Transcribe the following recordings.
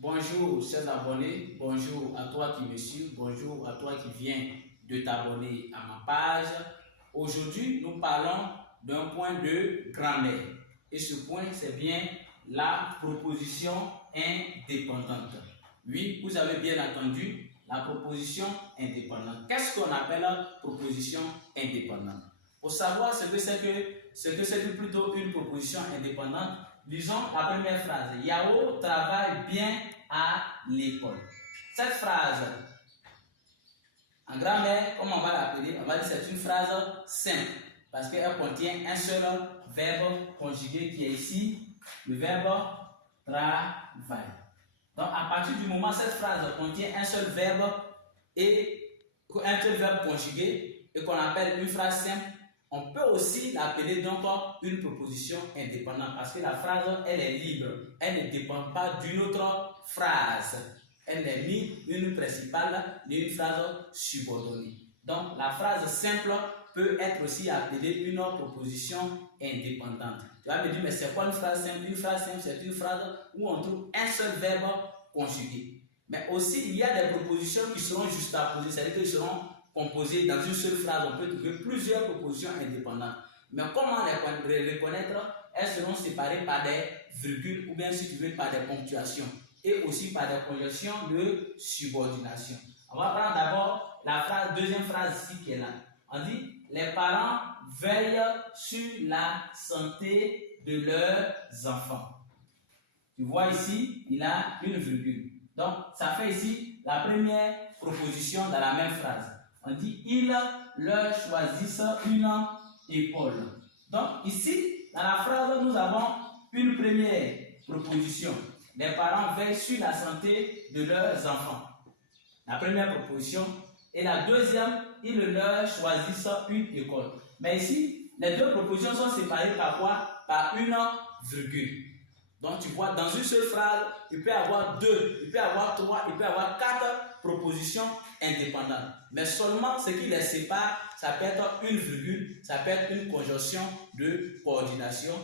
Bonjour chers abonnés, bonjour à toi qui me suis, bonjour à toi qui viens de t'abonner à ma page. Aujourd'hui, nous parlons d'un point de grammaire. Et ce point, c'est bien la proposition indépendante. Oui, vous avez bien entendu, la proposition indépendante. Qu'est-ce qu'on appelle proposition indépendante? Pour savoir ce que c'est plutôt une proposition indépendante, lisons la première phrase. Yao travaille bien à l'école. Cette phrase, en grammaire, comme on va l'appeler, on va dire que c'est une phrase simple parce qu'elle contient un seul verbe conjugué qui est ici, le verbe travail. Donc, à partir du moment où cette phrase contient un seul verbe conjugué et qu'on appelle une phrase simple, on peut aussi l'appeler donc une proposition indépendante parce que la phrase, elle est libre. Elle ne dépend pas d'une autre phrase. Elle n'est ni une principale, ni une phrase subordonnée. Donc, la phrase simple peut être aussi appelée une proposition indépendante. Tu vas me dire, mais c'est quoi une phrase simple? Une phrase simple, c'est une phrase où on trouve un seul verbe conjugué. Mais aussi, il y a des propositions qui seront juxtaposées, c'est-à-dire qu'elles seront composées dans une seule phrase. On peut trouver plusieurs propositions indépendantes. Mais comment les reconnaître? Elles seront séparées par des virgules ou bien, si tu veux, par des ponctuations et aussi par des conjonctions de subordination. On va prendre d'abord la deuxième phrase ici qui est là. On dit, les parents veillent sur la santé de leurs enfants. Tu vois ici, il a une virgule. Donc, ça fait ici la première proposition dans la même phrase. On dit, ils leur choisissent une école. Donc, ici, dans la phrase, nous avons une première proposition. Les parents veillent sur la santé de leurs enfants. La première proposition. Et la deuxième, ils leur choisissent une école. Mais ici, les deux propositions sont séparées par quoi? Par une virgule. Donc, tu vois, dans une seule phrase, il peut y avoir deux, il peut y avoir trois, il peut y avoir quatre propositions indépendantes. Mais seulement ce qui les sépare, ça peut être une virgule, ça peut être une conjonction de coordination.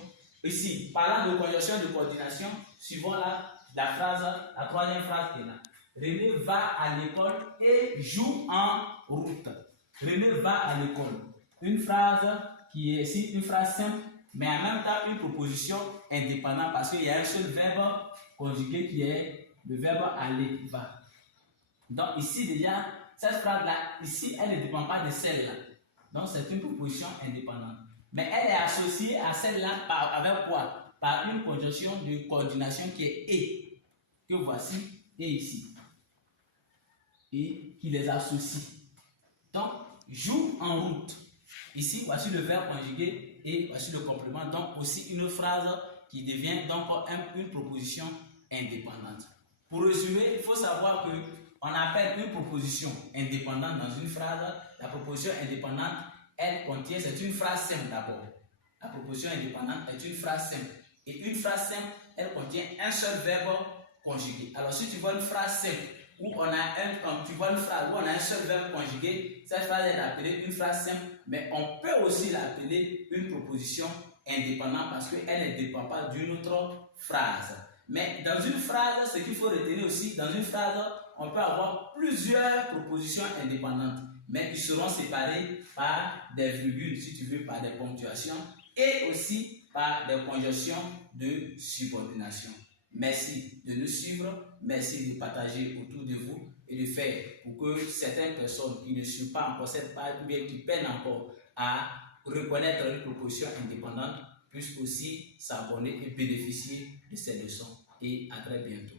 Ici, parlant de conjonction de coordination, suivons la troisième phrase qui est là. René va à l'école et joue en route. René va à l'école. Une phrase qui est ici, une phrase simple, mais en même temps une proposition indépendante parce qu'il y a un seul verbe conjugué qui est le verbe aller, va. Donc ici déjà, cette phrase-là, ici, elle ne dépend pas de celle-là. Donc c'est une proposition indépendante. Mais elle est associée à celle-là avec quoi? Par une conjonction de coordination qui est et, que voici, et ici. Et qui les associe. Donc, joue en route. Ici, voici le verbe conjugué et voici le complément. Donc, aussi une phrase qui devient donc une proposition indépendante. Pour résumer, il faut savoir qu'on appelle une proposition indépendante dans une phrase. La proposition indépendante, elle contient, c'est une phrase simple d'abord. La proposition indépendante est une phrase simple. Et une phrase simple, elle contient un seul verbe conjugué. Alors, si tu vois une phrase simple, où on a un seul verbe conjugué, cette phrase est appelée une phrase simple, mais on peut aussi l'appeler une proposition indépendante parce qu'elle ne dépend pas d'une autre phrase. Mais dans une phrase, ce qu'il faut retenir aussi, dans une phrase, on peut avoir plusieurs propositions indépendantes, mais qui seront séparées par des virgules, si tu veux, par des ponctuations, et aussi par des conjonctions de subordination. Merci de nous suivre, merci de partager autour de vous et de faire pour que certaines personnes qui ne suivent pas encore cette page ou bien qui peinent encore à reconnaître une proposition indépendante puissent aussi s'abonner et bénéficier de ces leçons. Et à très bientôt.